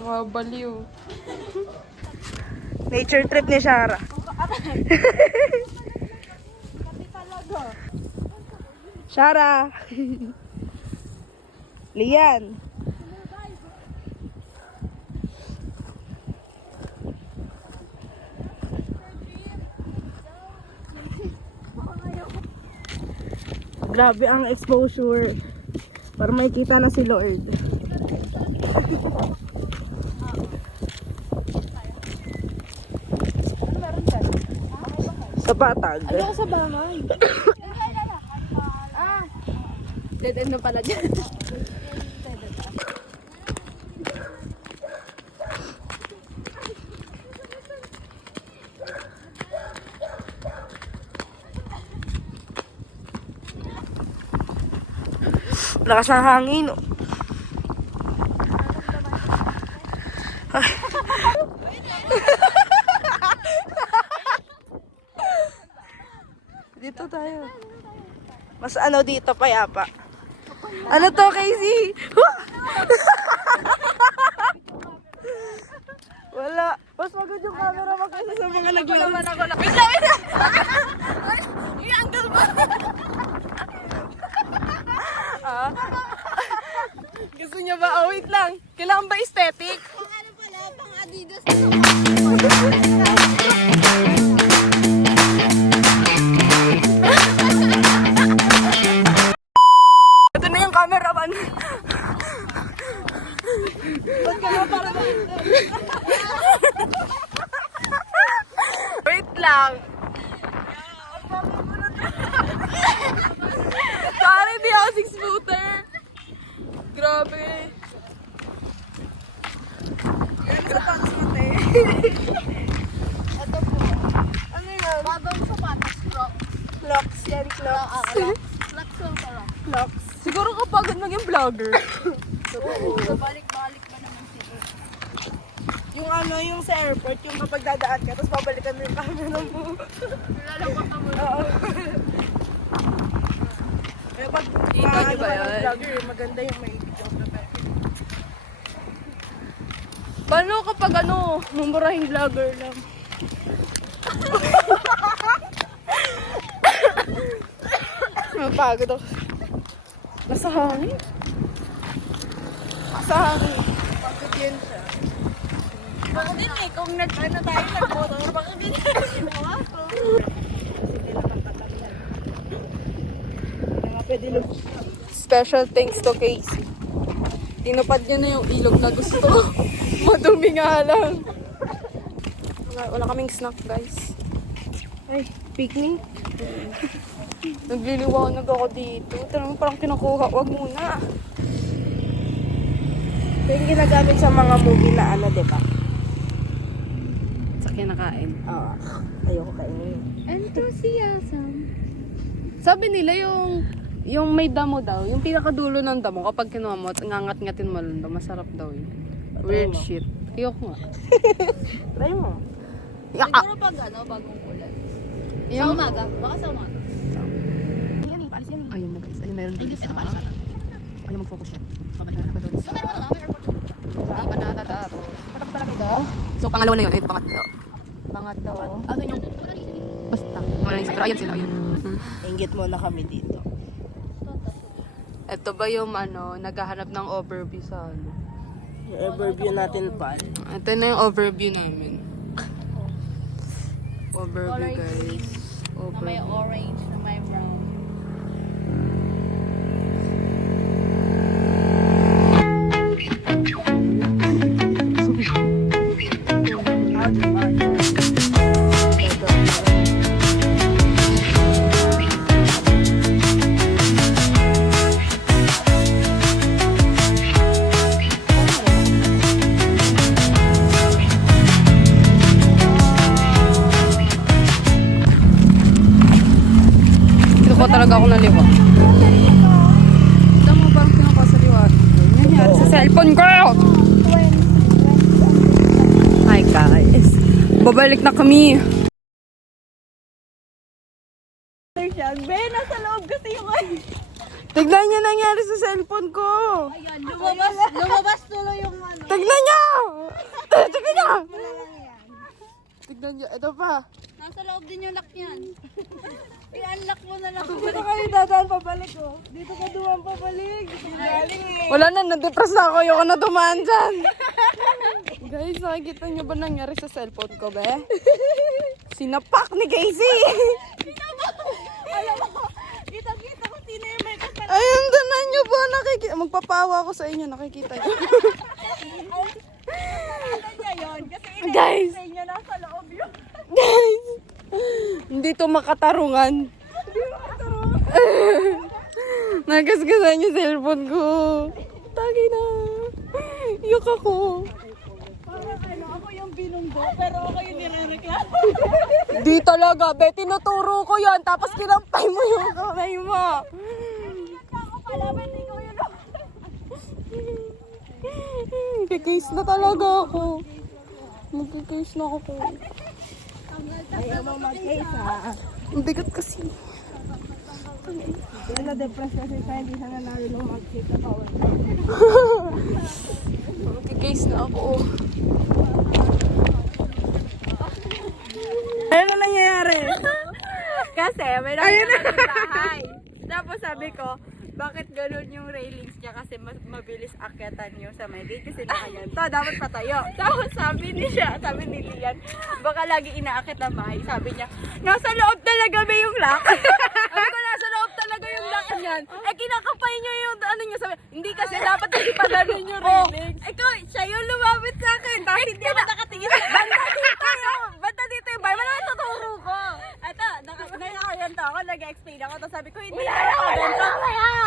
Mga baliw. Nature trip ni Shara. Shara. Lian. Grabe ang exposure. Para makikita na si Lord. Sa Patag. Ayoko sa bahay. Dead end na pala dyan. Lakas ng hangin. Dito tayo. Mas ano dito, payapa. Ano to, Casey? Wala. Mas magod yung camera mo kaysa sa mga naglaro. Wait lang, wait lang! I-angle mo! Gusto niya ba? Oh, wait lang. Kailangan ba aesthetic? Pang ano pala, pang Adidas. Ito na yung cameraman. Ba't ka na para wait lang. Sorry, di ako 6-footer. Grabe. Yan sa pansute. Ito po. Ano yan? Bagong sapatos, Crocs. Clocks. Yan, clocks. Crocs lang pala. Clocks. Siguro kapagod maging vlogger. So, balik-balik ba naman sila? Yung ano, yung sa airport, yung kapag dadaan ka, tapos babalikan mo yung camera mo. Nilalabas ka mo. Oo. Kaya pag Kita niyo ba ng yan? vlogger, maganda yung may video. Paano kapag ano, mumurahing vlogger lang? Mapagod ako. Nasa hangin. Nasa hangin. Pagod yun siya. Baka din eh, kung nag-ano tayo, nag-motor, baka din ginawa ko. Kaya nga pwede lang. Special thanks to Casey. Tinupad niya na yung ilog na gusto. Madumi nga lang. Wala kaming snack, guys. Ay, picnic. Nagliliwanag ako dito. Tanong parang kinukuha. Wag muna. Ito yung ginagamit sa mga movie na ano, di ba? Sa kinakain. Oo. Ayoko kainin. Enthusiasm. Sabi nila yung may damo daw, yung pinakadulo ng damo, kapag kinuha mo at ngangat-ngatin mo lang daw, masarap daw yun. Weird mo. shit. Ayoko nga. Try mo. Siguro pag ano, bagong ulan. Sa Yung, umaga, baka sa umaga. Yan, paalis yan. ayun na guys, ayun meron din. Ito pa rin. Ayun mag-focus siya. Mamaya na ba doon? So, meron ano, may airport. Hindi pa natatato. Patak talaga ito. So, pangalawa na yun. Ito, pangatlo. Pangatlo. Ano yung... Basta. Wala na isa. Pero ayun sila, ayun. Inggit muna kami dito. Ito ba yung ano, naghahanap ng overview sa ano? Yung overview natin pa. Ito na yung overview namin. Overview guys. Na may Overview. orange, na may brown. Kinukuha talaga ako ng liwa. Ito mo parang kinukuha sa liwa. Nangyari sa cellphone ko! Hi guys. Babalik na kami. Be, nasa loob kasi yung Tignan niyo nangyari sa cellphone ko. Ayan, lumabas tuloy yung ano. Tignan niyo! Tignan nyo. Ito pa. Nasa loob din yung lock niyan. I-unlock mo na lang. Dito kayo dadaan pabalik oh. Dito ka dumaan pabalik. Galing eh. Wala na, na-depress na ako. Ayoko na dumaan dyan. Guys, nakikita nyo ba nangyari sa cellphone ko, be? Sinapak ni Casey. Alam mo, kita-kita ko sino yung may kasalanan. Ayun, danan nyo ba? Nakikita. Magpapawa ako sa inyo. Nakikita nyo. niya yun. Kasi Guys. ina-explain niya nasa loob yun. Guys. Hindi to makatarungan. Nagasgasan yung cellphone ko. Tagi na. Iyok ako. Parang ano, ako yung binunggo, pero ako yung nirereklamo. Di talaga, be. Tinuturo ko yan. Tapos kinampay mo yung kamay mo. Ako pala, ba't ikaw yun? Magkikase na talaga ako. Magkikase na ako. Ayaw mo mag-case ha. Ang bigat kasi. Yan na-depress kasi siya. Hindi siya nanalo ng mag-case na power. Magkikase na ako. Ano na nangyayari? Kasi may nakita sa bahay. Tapos sabi ko, bakit ganun yung railings niya? Kasi mabilis akyatan yung sa may gate kasi nakaganto. Dapat patayo. Tapos sabi ni Lian, baka lagi inaakit ng bahay. Sabi niya, nasa loob talaga ba yung lock? Sabi ko, nasa loob talaga yung lock niyan. Eh, kinakapay niya yung ano niya. Sabi, hindi kasi dapat hindi pa ganun yung railings. Ikaw, siya yung lumapit sa akin. Tapos hindi ako nakatingin. Banda dito yung bahay. Wala tuturo ko. Ito, nakaganto ako. Nag-explain ako. Tapos sabi ko, hindi na nakaganto.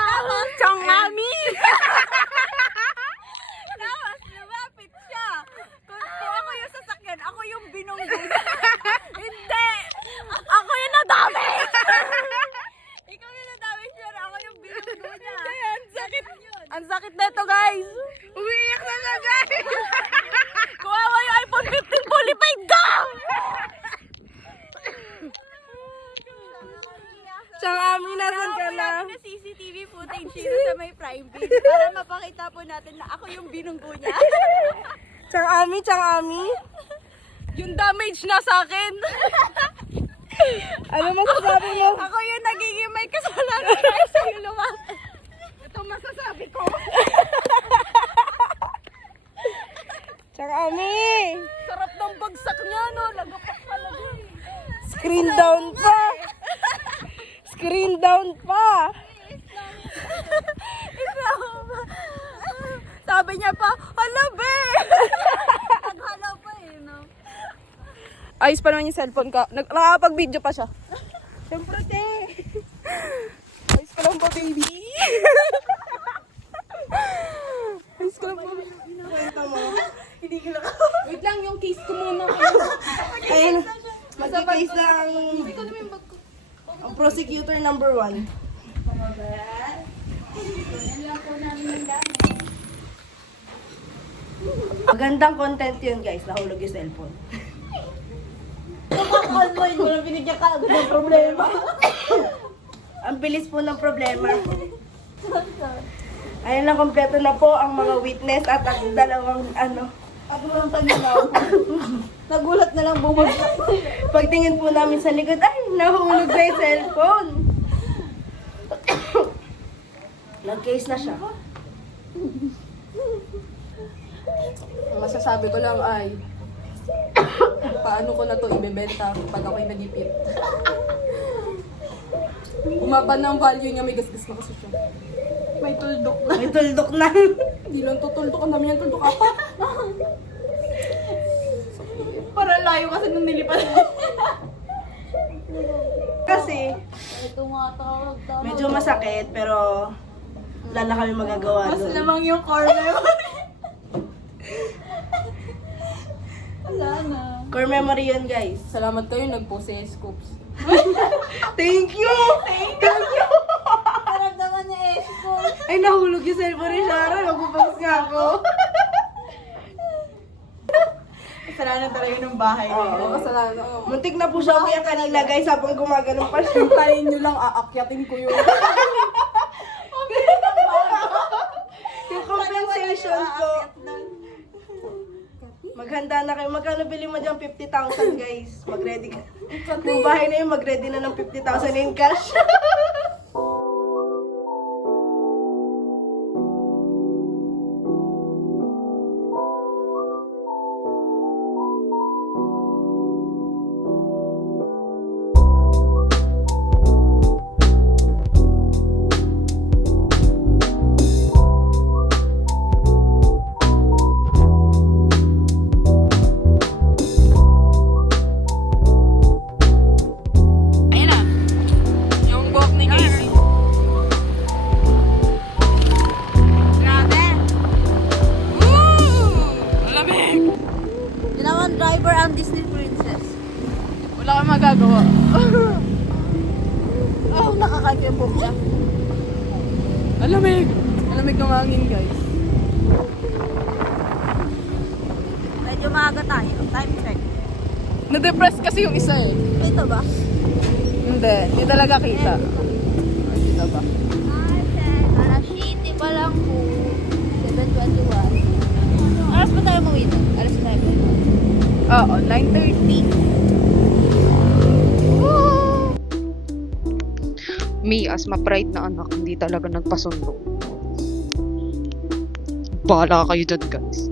Tapos, Changami! Tapos, lumapit siya. Kung ako yung sasakyan, ako yung binunggo. Hindi! Ako yung nadami! Ikaw yung nadami siya, ako yung binunggo niya. Ang sakit. Ang sakit na ito, guys. Umiiyak na siya, guys. Kuwawa yung iPhone 15 fully paid ka! Changami, nasan ka na? Na CCTV footage dito sa may prime video para mapakita po natin na ako yung binunggo niya. Changami. Yung damage na sa akin. Ano masasabi mo? Ako yung nagiging may kasalanan dahil sa'yo lumapit. Ito masasabi ko. Changami. Sarap ng bagsak niya, no? Lagapak talaga. Screen down pa. Screen down pa. Sabi niya pa, hala be! Naghala pa eh, no? Ayos pa naman yung cellphone ko. Nakakapag-video pa siya. Siyempre, te. Ayos ka lang ba, baby? Ayos ka lang ba? Kwenta mo. Wait lang, yung case ko muna. Ayun. Mag-case na ang prosecutor number 1. Magandang content yun, guys. Nahulog yung cellphone. Kalmoy mo na binigyan ka agad ng problema. Ang bilis po ng problema. Ayun lang, kompleto na po ang mga witness at ang dalawang Nagulat na lang bumagsak. Pagtingin po namin sa likod, ay, nahulog na yung cellphone. Nag-case na siya. Ang masasabi ko lang ay, paano ko na to ibebenta pag ako'y nagipit. Umaba na ang value niya, may gasgas na kasi siya. May tuldok na. May tuldok na. Hindi lang tutuldok, ang dami yung tuldok apa. Para layo kasi nung nilipad. Kasi, Tumatawag tama. medyo masakit, pero wala na kami magagawa Mas doon. lamang yung corner. Wala na. Core memory yun, guys. Salamat kayo, nag-post sa scoops. Thank you! Thank you! Karamdaman niya Esco. Ay, nahulog yung cellphone ni Sharon. Magpupost nga ako. Kasalanan talaga ng bahay na yun. Oo, kasalanan ako. Muntik na po siya umiyak kanina, guys, habang gumaganon pa siya. Hintayin nyo lang, aakyatin ko yun. Yung compensation po. Maghanda na kayo. Magkano bili mo dyan? 50,000 guys. Mag-ready ka. Yung bahay na yun, mag-ready na ng 50,000 in cash. Ayun na. Yung buhok ni Casey. Grabe. Woo! Malamig. Ginawang driver ang Disney Princess. Wala kang magagawa. Oh, nakakaiba yung buhok niya. Alamig! Alamig ng hangin, guys. Medyo maaga tayo. Time check. Na-depress kasi yung isa eh. Ito ba? Hindi talaga kita. Kita ba? Alas 7 pa lang po. 7:21. Alas pa tayo mawin? Alas 9. Oo, 9:30. Me, as ma-pride na anak, hindi talaga nagpasundo. Bahala kayo dyan, guys.